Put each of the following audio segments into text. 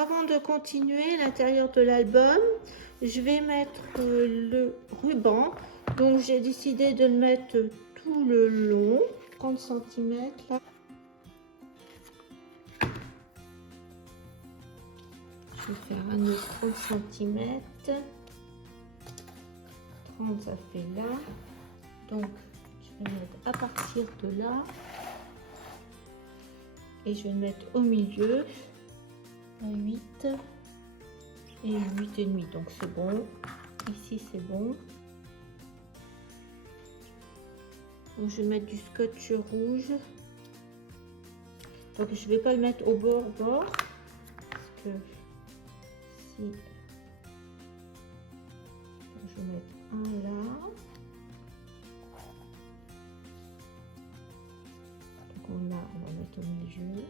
avant de continuer l'intérieur de l'album, je vais mettre le ruban. Donc j'ai décidé de le mettre tout le long, 30 cm là. Je vais faire un nœud 30 cm. 30 ça fait là. Donc je vais mettre à partir de là. Et je vais le mettre au milieu. 8 et 8,5, donc c'est bon. Ici c'est bon. Donc je vais mettre du scotch rouge. Donc je vais pas le mettre au bord parce que si donc, je vais mettre un là. Donc on va mettre au milieu.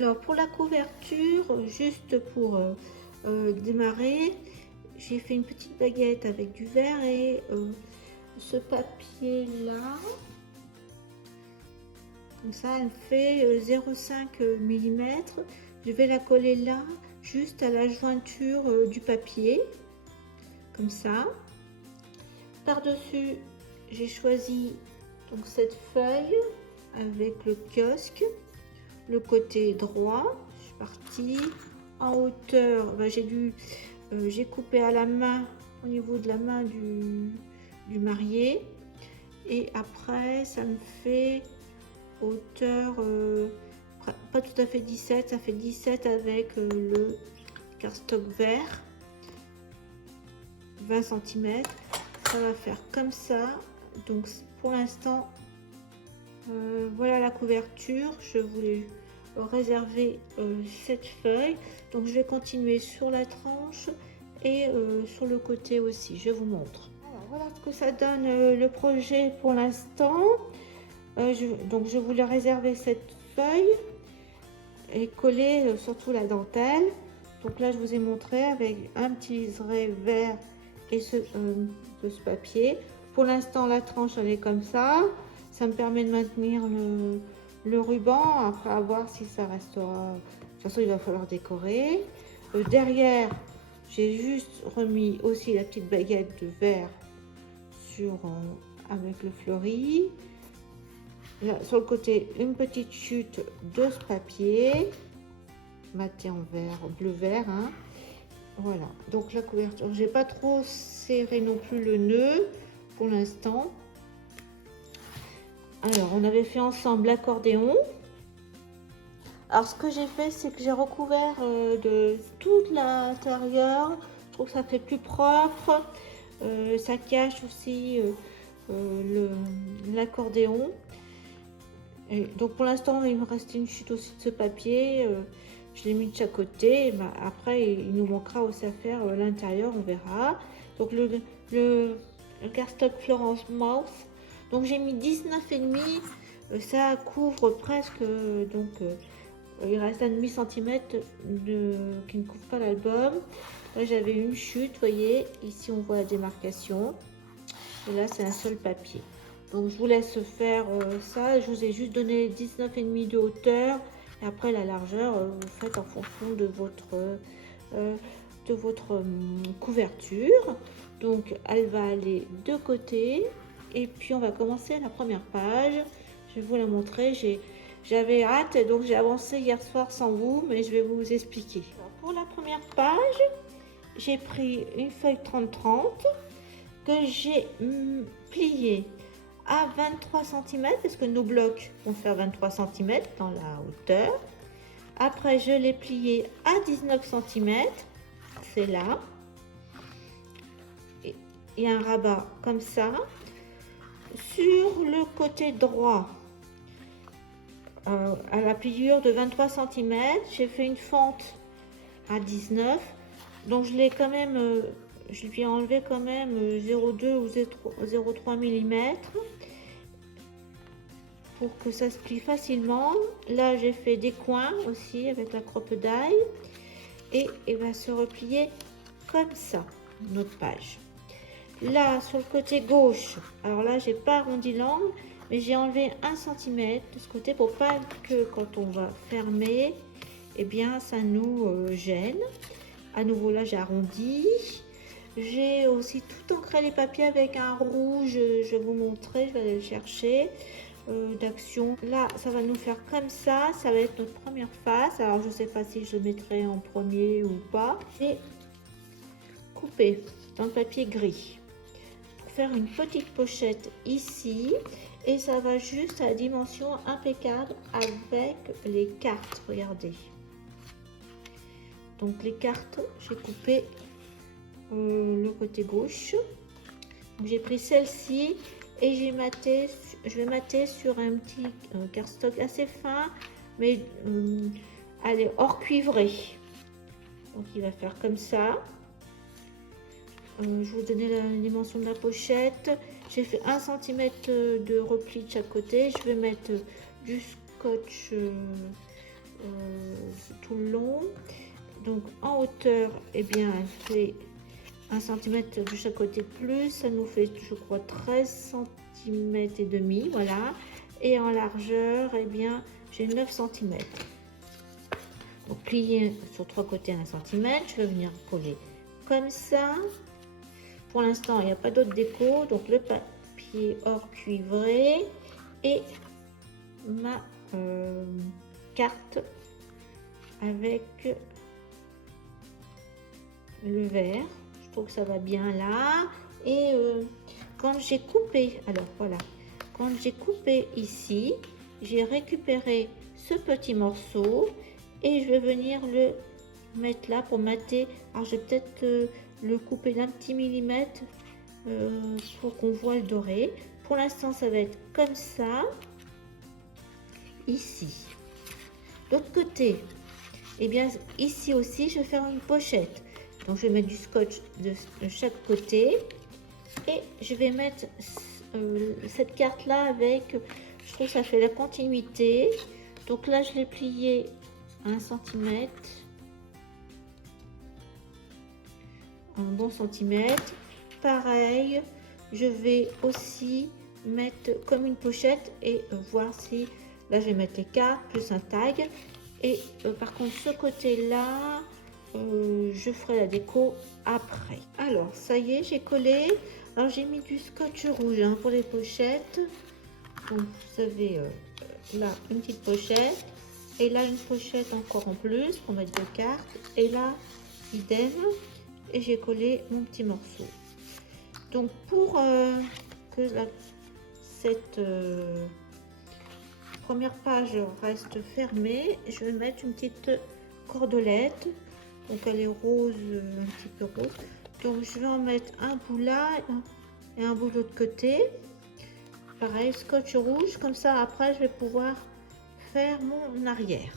Alors pour la couverture, juste pour démarrer, j'ai fait une petite baguette avec du verre et ce papier là, comme ça elle fait 0,5 mm. Je vais la coller là, juste à la jointure du papier, comme ça. Par-dessus, j'ai choisi donc cette feuille avec le kiosque. Le côté droit, je suis partie en hauteur, ben j'ai coupé à la main au niveau de la main du marié, et après ça me fait hauteur pas tout à fait 17, ça fait 17 avec le cardstock vert, 20 cm. Ça va faire comme ça. Donc pour l'instant voilà la couverture. Je voulais réserver cette feuille, donc je vais continuer sur la tranche et sur le côté aussi. Je vous montre. Voilà ce que ça donne le projet pour l'instant. Donc je voulais réserver cette feuille et coller surtout la dentelle. Donc là je vous ai montré avec un petit liseré vert et de ce papier. Pour l'instant la tranche elle est comme ça. Ça me permet de maintenir le ruban. Après, à voir si ça restera. De toute façon, il va falloir décorer. Derrière, j'ai juste remis aussi la petite baguette de verre sur, avec le fleuri. Là, sur le côté, une petite chute de ce papier maté en vert, bleu-vert. Hein. Voilà. Donc la couverture, j'ai pas trop serré non plus le nœud pour l'instant. Alors, on avait fait ensemble l'accordéon. Alors, ce que j'ai fait, c'est que j'ai recouvert de tout l'intérieur. Je trouve que ça fait plus propre. Ça cache aussi l'accordéon. Donc, pour l'instant, il me restait une chute aussi de ce papier. Je l'ai mis de chaque côté. Ben, après, il nous manquera aussi à faire l'intérieur, on verra. Donc, le cardstock Florence Mouth. Donc j'ai mis 19,5, ça couvre presque, donc il reste un demi-centimètre qui ne couvre pas l'album. Là j'avais une chute, vous voyez, ici on voit la démarcation, et là c'est un seul papier. Donc je vous laisse faire ça, je vous ai juste donné 19,5 de hauteur, et après la largeur, vous faites en fonction de votre couverture. Donc elle va aller de côté. Et puis on va commencer la première page. Je vais vous la montrer. J'avais hâte, donc j'ai avancé hier soir sans vous, mais je vais vous expliquer. Alors, pour la première page, j'ai pris une feuille 30-30 que j'ai pliée à 23 cm, parce que nos blocs vont faire 23 cm dans la hauteur. Après, je l'ai pliée à 19 cm, c'est là. Et un rabat comme ça. Sur le côté droit, à la pliure de 23 cm, j'ai fait une fente à 19 Donc je l'ai quand même, je lui ai enlevé quand même 0,2 ou 0,3 mm pour que ça se plie facilement. Là j'ai fait des coins aussi avec la crocodile et il va se replier comme ça notre page. Là sur le côté gauche, alors là j'ai pas arrondi l'angle, mais j'ai enlevé 1 cm de ce côté pour pas que quand on va fermer, eh bien ça nous gêne. À nouveau là j'ai arrondi. J'ai aussi tout ancré les papiers avec un rouge, je vais vous montrer, je vais aller le chercher, d'Action. Là ça va nous faire comme ça va être notre première face. Alors je sais pas si je mettrai en premier ou pas. Et couper dans le papier gris pour faire une petite pochette ici, et ça va juste à la dimension impeccable avec les cartes, regardez. Donc les cartes, j'ai coupé le côté gauche. J'ai pris celle-ci et je vais mater sur un petit cardstock assez fin, mais allez, hors cuivré. Donc il va faire comme ça. Je vous donnais la dimension de la pochette. J'ai fait 1 cm de repli de chaque côté. Je vais mettre du scotch tout le long. Donc en hauteur, eh bien, elle fait 1 cm de chaque côté de plus. Ça nous fait, je crois, 13 cm et demi. Voilà. Et en largeur, eh bien, j'ai 9 cm. Donc plier sur 3 côtés 1 cm. Je vais venir coller comme ça. Pour l'instant, il n'y a pas d'autre déco, donc le papier hors cuivré et ma carte avec le vert. Je trouve que ça va bien là. Et quand j'ai coupé, alors voilà, quand j'ai coupé ici, j'ai récupéré ce petit morceau et je vais venir le mettre là pour mater. Alors je vais peut-être le couper d'un petit millimètre pour qu'on voit le doré. Pour l'instant ça va être comme ça ici. L'autre côté, et bien ici aussi je vais faire une pochette. Donc je vais mettre du scotch de chaque côté et je vais mettre cette carte là avec, je trouve que ça fait la continuité. Donc là je l'ai plié 1 cm, un bon centimètre. Pareil, je vais aussi mettre comme une pochette et voir si là je vais mettre les cartes plus un tag. Et par contre ce côté là je ferai la déco après. Alors ça y est, j'ai collé. Alors j'ai mis du scotch rouge hein, pour les pochettes. Donc vous avez là une petite pochette et là une pochette encore en plus pour mettre deux cartes, et là idem, et j'ai collé mon petit morceau. Donc pour que cette première page reste fermée, je vais mettre une petite cordelette. Donc elle est rose, un petit peu rose. Donc je vais en mettre un bout là et un bout de l'autre côté. Pareil, scotch rouge, comme ça après je vais pouvoir faire mon arrière.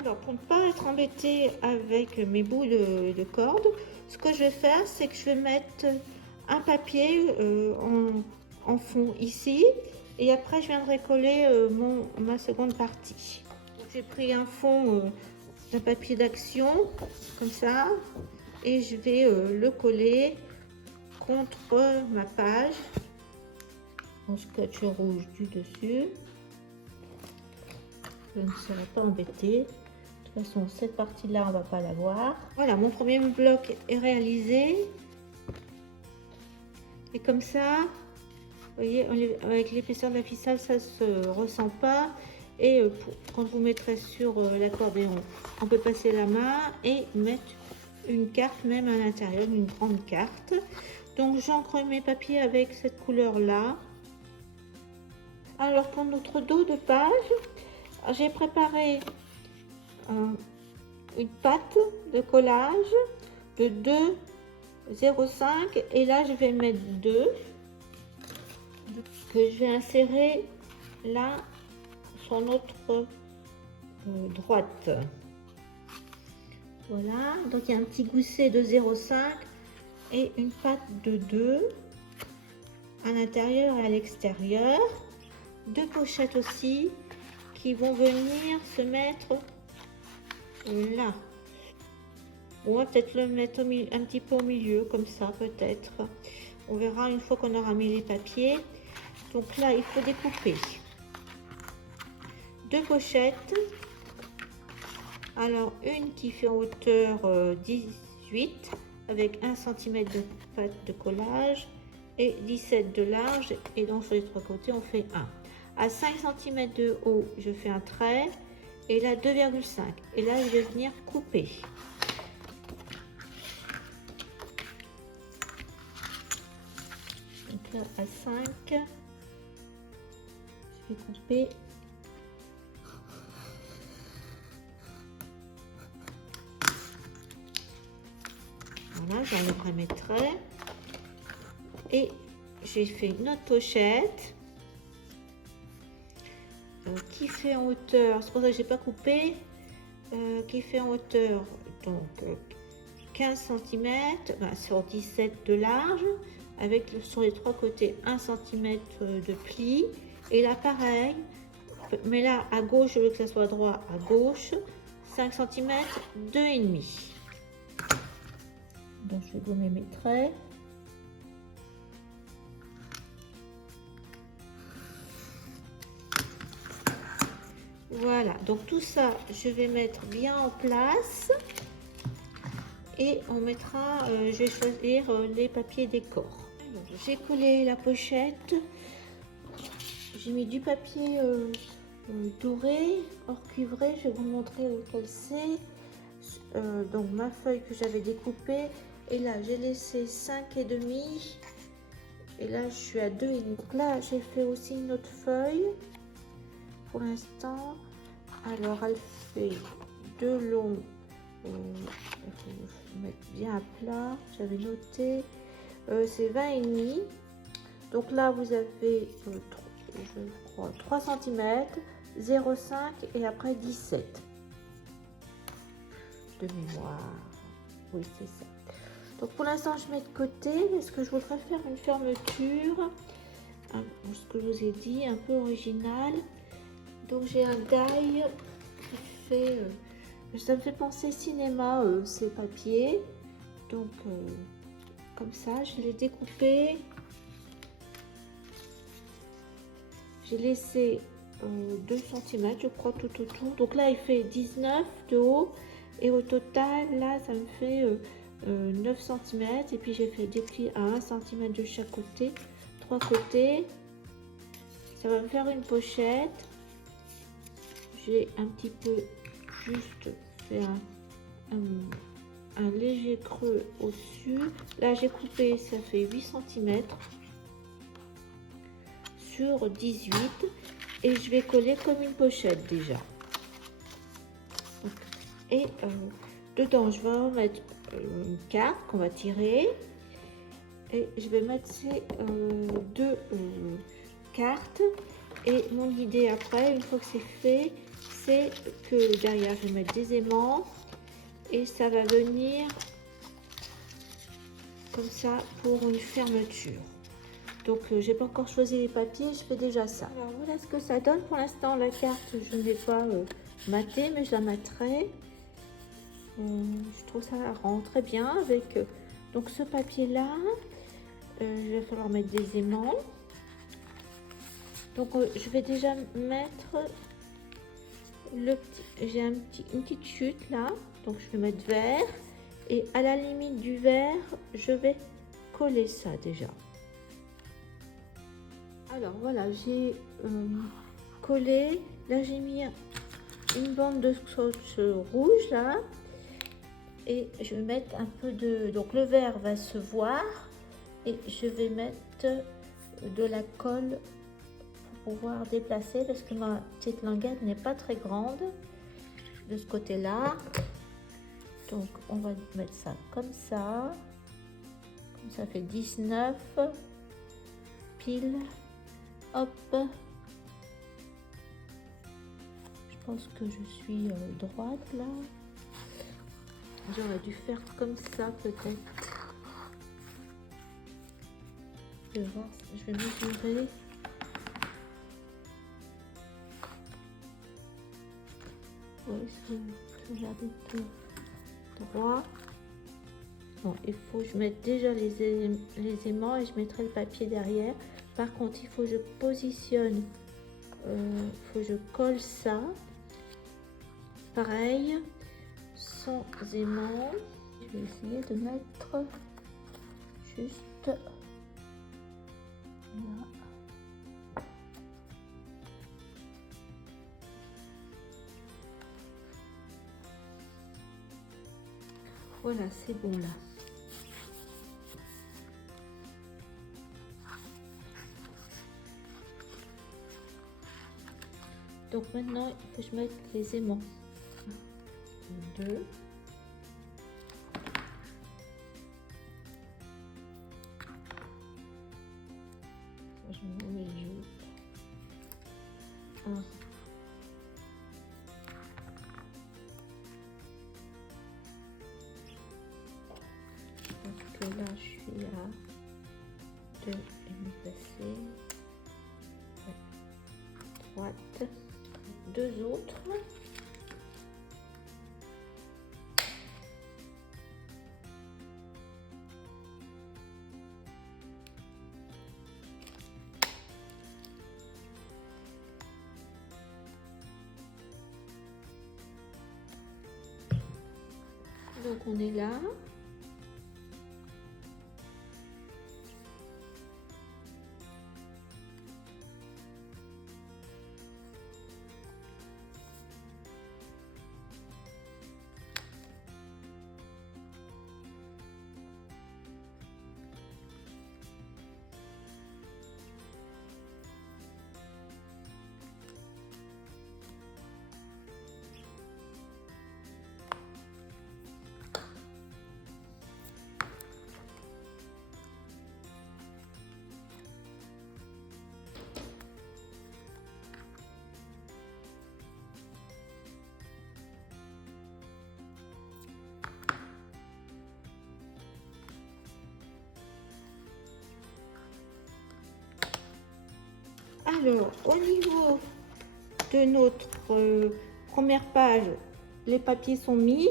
Alors pour ne pas être embêtée avec mes bouts de corde, ce que je vais faire, c'est que je vais mettre un papier en fond ici, et après je viendrai coller ma seconde partie. J'ai pris un fond d'un papier d'Action comme ça, et je vais le coller contre ma page en scotch rouge du dessus. Je ne serai pas embêtée. De toute façon, cette partie là on va pas la voir. Voilà, mon premier bloc est réalisé, et comme ça vous voyez, avec l'épaisseur de la ficelle ça se ressent pas. Et quand vous mettrez sur l'accordéon, on peut passer la main et mettre une carte même à l'intérieur, une grande carte. Donc j'encre mes papiers avec cette couleur là. Alors pour notre dos de page, j'ai préparé une pâte de collage de 2,05, et là je vais mettre 2 que je vais insérer là sur notre droite. Voilà, donc il y a un petit gousset de 0,5 et une patte de 2 à l'intérieur et à l'extérieur. 2 pochettes aussi qui vont venir se mettre là. On va peut-être le mettre un petit peu au milieu, comme ça peut-être. On verra une fois qu'on aura mis les papiers. Donc là, il faut découper 2 pochettes. Alors, une qui fait en hauteur 18 avec 1 cm de pâte de collage et 17 de large. Et donc, sur les 3 côtés, on fait 1. À 5 cm de haut, je fais un trait. Et là, 2,5. Et là, je vais venir couper. Donc là, à 5, je vais couper. Voilà, j'enlèverai mes traits. Et j'ai fait une autre pochette qui fait en hauteur, c'est pour ça que j'ai pas coupé, qui fait en hauteur donc 15 cm sur 17 de large, avec sur les 3 côtés 1 cm de pli. Et là pareil, mais là à gauche, je veux que ça soit droit à gauche, 5 cm, 2,5. Donc je vais gommer mes traits. Voilà, donc tout ça, je vais mettre bien en place. Et on mettra, je vais choisir les papiers décor. J'ai collé la pochette. J'ai mis du papier doré, hors cuivré. Je vais vous montrer lequel c'est. Donc ma feuille que j'avais découpée. Et là, j'ai laissé 5,5. Et là, je suis à 2,5. Donc là, j'ai fait aussi une autre feuille. Pour l'instant, alors elle fait 2 longs. Il faut mettre bien à plat. J'avais noté. C'est 20,5. Donc là, vous avez, je crois, 3 cm, 0,5 et après 17 de mémoire. Oui, c'est ça. Donc pour l'instant, je mets de côté parce que je voudrais faire une fermeture, ce que je vous ai dit, un peu original. Donc j'ai un die qui fait, ça me fait penser cinéma, ces papiers. Donc comme ça, je l'ai découpé. J'ai laissé 2 cm, je crois, tout autour. Donc là, il fait 19 de haut. Et au total, là, ça me fait 9 cm. Et puis, j'ai fait des plis à 1 cm de chaque côté. 3 côtés. Ça va me faire une pochette. J'ai un petit peu juste fait un léger creux au-dessus. Là, j'ai coupé, ça fait 8 cm sur 18. Et je vais coller comme une pochette déjà. Et dedans, je vais mettre une carte qu'on va tirer. Et je vais mettre ces 2 cartes. Et mon idée après, une fois que c'est fait, c'est que derrière, je vais mettre des aimants. Et ça va venir comme ça pour une fermeture. Donc, j'ai pas encore choisi les papiers, je fais déjà ça. Alors, voilà ce que ça donne. Pour l'instant, la carte, je ne l'ai pas matée, mais je la matterai. Je trouve ça rend très bien avec donc ce papier-là. Il va falloir mettre des aimants. Donc, je vais déjà mettre le petit. J'ai une petite chute là, donc je vais mettre vert. Et à la limite du vert, je vais coller ça déjà. Alors voilà, j'ai collé. Là, j'ai mis une bande de scotch rouge là. Et je vais mettre un peu de... Donc le vert va se voir. Et je vais mettre de la colle pour pouvoir déplacer. Parce que ma petite languette n'est pas très grande de ce côté-là. Donc on va mettre ça comme ça. Comme ça fait 19 pile. Hop, je pense que je suis droite là. J'aurais dû faire comme ça peut-être. Je vais voir, je vais mesurer. Oui, je vais regarder tout droit. Bon, il faut que je mette déjà les aimants et je mettrai le papier derrière. Par contre, il faut que je positionne, il faut que je colle ça. Pareil, sans aimants. Je vais essayer de mettre juste là. Voilà, c'est bon là. Donc maintenant, il faut que je mette les aimants. 2. Je me mets les joues. 1. Donc là, je suis à 2 et demi passé. Droite. 2 autres. Donc on est là. Alors, au niveau de notre première page, les papiers sont mis.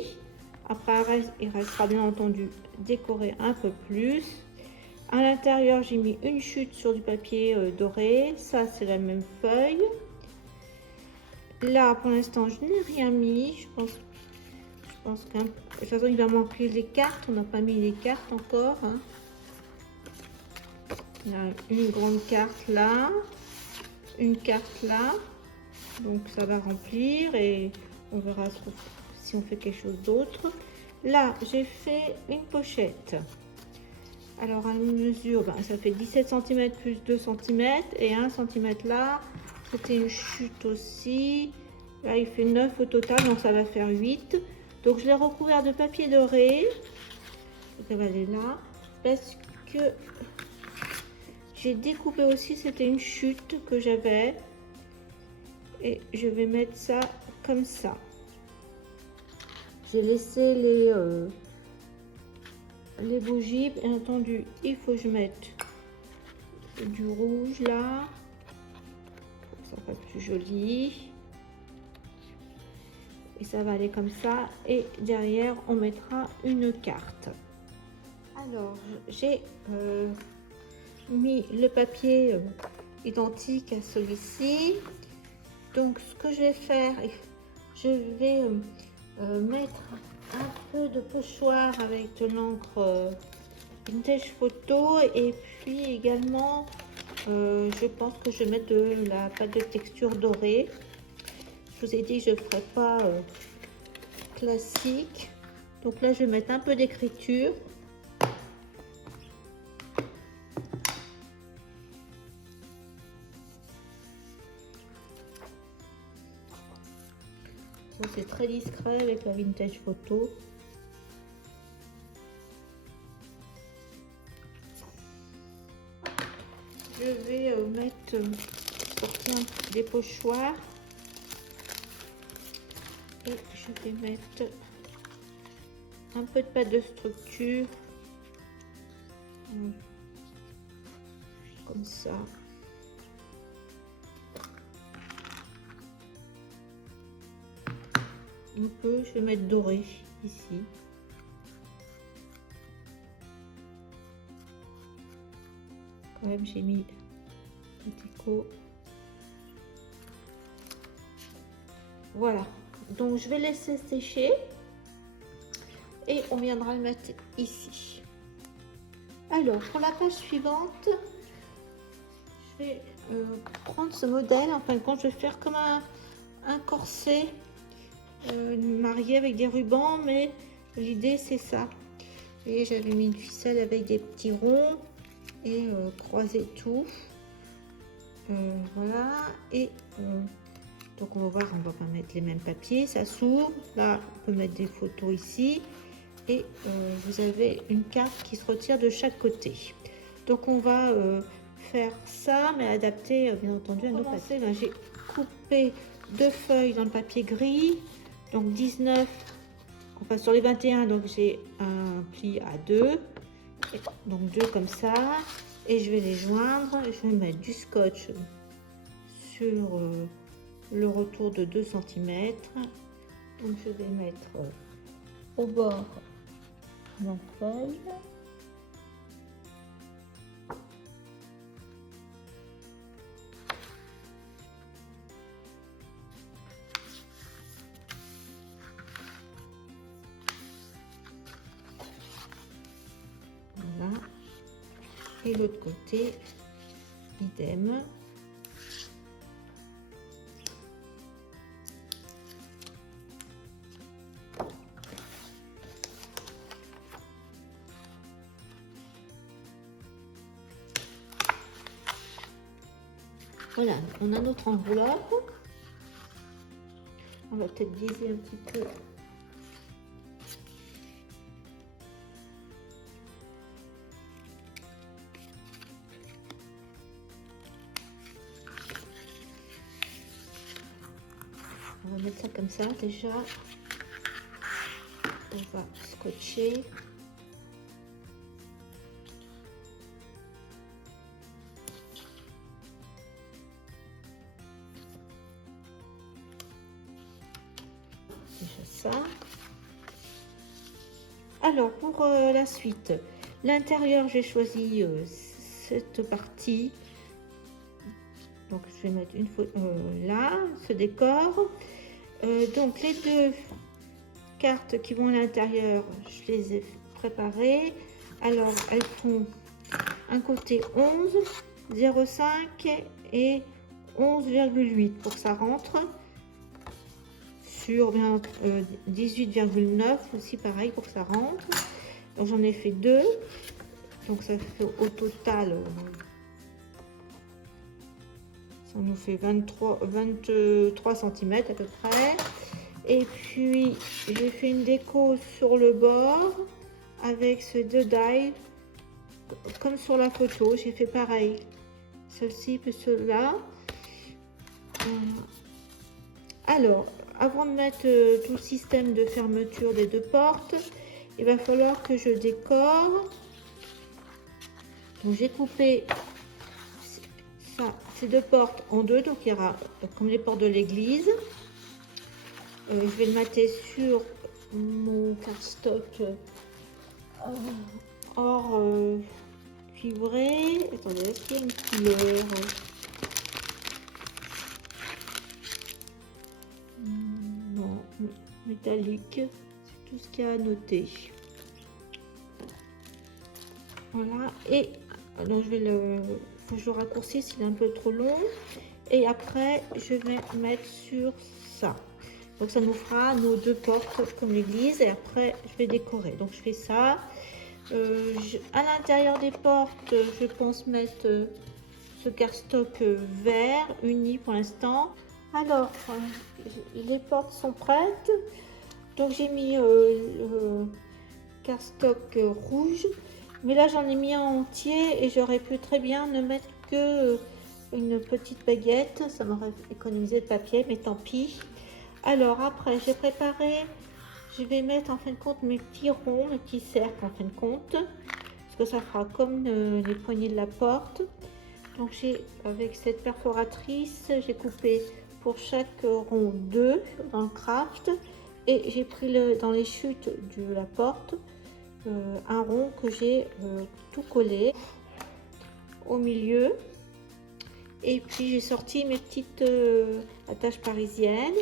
Après, il restera bien entendu décorer un peu plus. À l'intérieur, j'ai mis une chute sur du papier doré. Ça, c'est la même feuille. Là, pour l'instant, je n'ai rien mis. Je pense qu'un... De toute façon, il va manquer les cartes. On n'a pas mis les cartes encore. Hein. Il y a une grande carte là. Une carte là, donc ça va remplir et on verra si on fait quelque chose d'autre. Là, j'ai fait une pochette. Alors, à mesure, ça fait 17 cm plus 2 cm et 1 cm là. C'était une chute aussi. Là, il fait 9 au total, donc ça va faire 8. Donc, je l'ai recouvert de papier doré. Ça va aller là parce que j'ai découpé aussi, c'était une chute que j'avais. Et je vais mettre ça comme ça. J'ai laissé les bougies. Bien entendu, il faut que je mette du rouge là. Ça va être plus joli. Et ça va aller comme ça. Et derrière, on mettra une carte. Alors, j'ai... mis le papier identique à celui-ci. Donc ce que je vais faire, je vais mettre un peu de pochoir avec de l'encre vintage photo et puis également je pense que je vais mettre de la pâte de texture dorée. Je vous ai dit que je ne ferai pas classique, donc là je vais mettre un peu d'écriture. C'est très discret avec la vintage photo. Je vais sortir des pochoirs et je vais mettre un peu de pâte de structure. Comme ça. Un peu, je vais mettre doré ici. Quand même, j'ai mis un déco. Voilà. Donc, je vais laisser sécher et on viendra le mettre ici. Alors, pour la page suivante, je vais prendre ce modèle. En fin de compte, je vais faire comme un corset marié avec des rubans, mais l'idée c'est ça. Et j'avais mis une ficelle avec des petits ronds et croisé tout. Voilà. Et donc on va voir, on va pas mettre les mêmes papiers, ça s'ouvre. Là, on peut mettre des photos ici. Et vous avez une carte qui se retire de chaque côté. Donc on va faire ça, mais adapté bien entendu à nos papiers. J'ai coupé 2 feuilles dans le papier gris, donc 19, on passe sur les 21, donc j'ai un pli à 2, donc 2 comme ça, et je vais les joindre. Je vais mettre du scotch sur le retour de 2 cm. Donc je vais mettre au bord ma feuille. Voilà. Et l'autre côté, idem. Voilà, on a notre enveloppe. On va peut-être biaiser un petit peu. On va mettre ça comme ça déjà. On va scotcher. Déjà ça. Alors pour la suite, l'intérieur, j'ai choisi cette partie. Donc je vais mettre une photo là, ce décor. Donc les 2 cartes qui vont à l'intérieur, je les ai préparées. Alors elles font un côté 11, 0,5 et 11,8 pour que ça rentre. Sur 18,9 aussi pareil pour que ça rentre. Donc j'en ai fait 2. Donc ça fait au total... ça nous fait 23 cm à peu près. Et puis j'ai fait une déco sur le bord avec ce 2 die comme sur la photo. J'ai fait pareil, celle-ci puis celle-là. Alors avant de mettre tout le système de fermeture des 2 portes, il va falloir que je décore. Donc j'ai coupé ça, ces 2 portes en 2, donc il y aura comme les portes de l'église. Je vais le mater sur mon cardstock or cuivré. Attendez, est-ce qu'il y a une couleur? Non, métallique, c'est tout ce qu'il y a à noter. Voilà, et donc je vais faut que je le raccourcisse, il est un peu trop long. Et après, je vais mettre sur ça. Donc ça nous fera nos 2 portes comme l'église. Et après, je vais décorer. Donc je fais ça. À l'intérieur des portes, je pense mettre ce cardstock vert uni pour l'instant. Alors, les portes sont prêtes. Donc j'ai mis le cardstock rouge. Mais là, j'en ai mis un entier et j'aurais pu très bien ne mettre que une petite baguette. Ça m'aurait économisé de papier, mais tant pis. Alors après, j'ai préparé je vais mettre en fin de compte mes petits ronds, mes petits cercles en fin de compte, parce que ça fera comme les poignées de la porte. Donc j'ai, avec cette perforatrice, j'ai coupé pour chaque rond 2 dans le craft, et j'ai pris dans les chutes de la porte un rond que j'ai tout collé au milieu. Et puis j'ai sorti mes petites attaches parisiennes.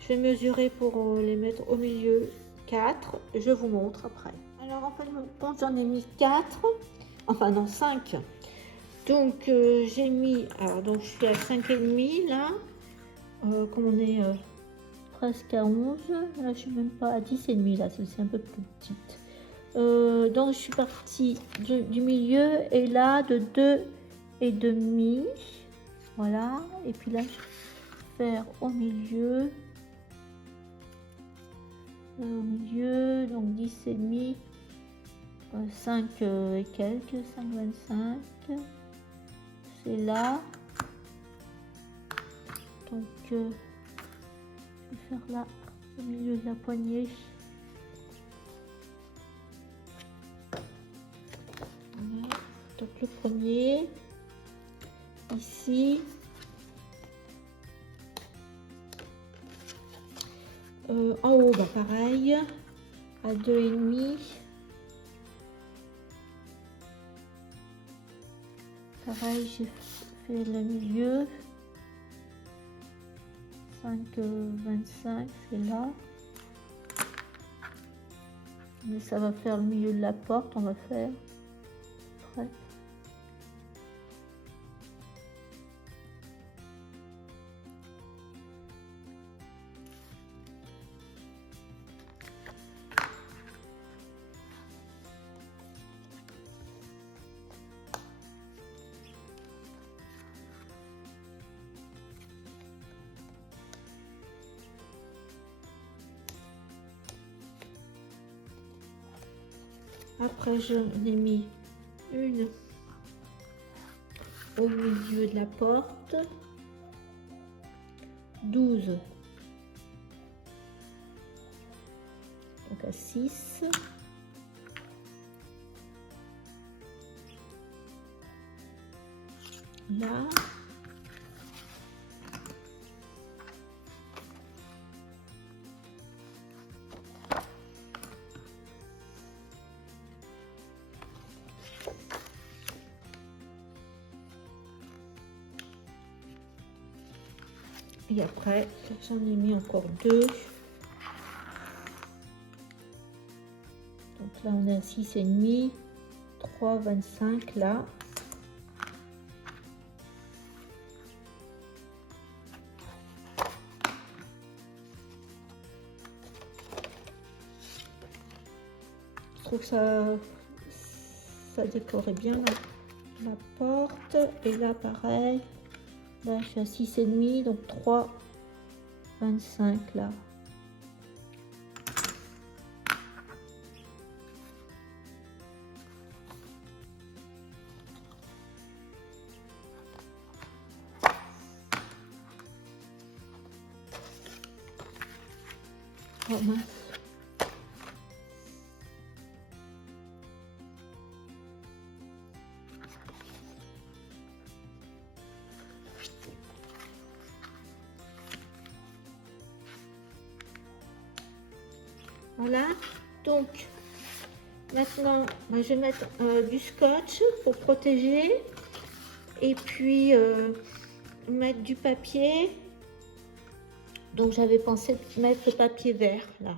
Je vais mesurer pour les mettre au milieu 4. Je vous montre après. Alors en fait, j'en ai mis 4, enfin non 5. Donc j'ai mis, alors donc je suis à 5,5 là, comme on est presque à 11, là je suis même pas à 10,5 là, c'est un peu plus petite. Donc je suis partie du milieu et là de 2,5, voilà, et puis là je vais faire au milieu, donc 10,5, 5 et quelques, 5,25, c'est là, donc je vais faire là au milieu de la poignée. Voilà. Donc le premier ici, en haut bah pareil à 2,5, pareil j'ai fait le milieu 5,25, c'est là, mais ça va faire le milieu de la porte, on va faire après. Après, j'en ai mis une au milieu de la porte, 12, donc à 6, là, et après j'en ai mis encore 2, donc là on est à 6,5, 3,25 là, je trouve que ça décorait bien la porte. Et là pareil, là je suis à 6,5, donc 3,25 là. Oh mince. Voilà, donc maintenant je vais mettre du scotch pour protéger, et puis mettre du papier. Donc j'avais pensé de mettre le papier vert là.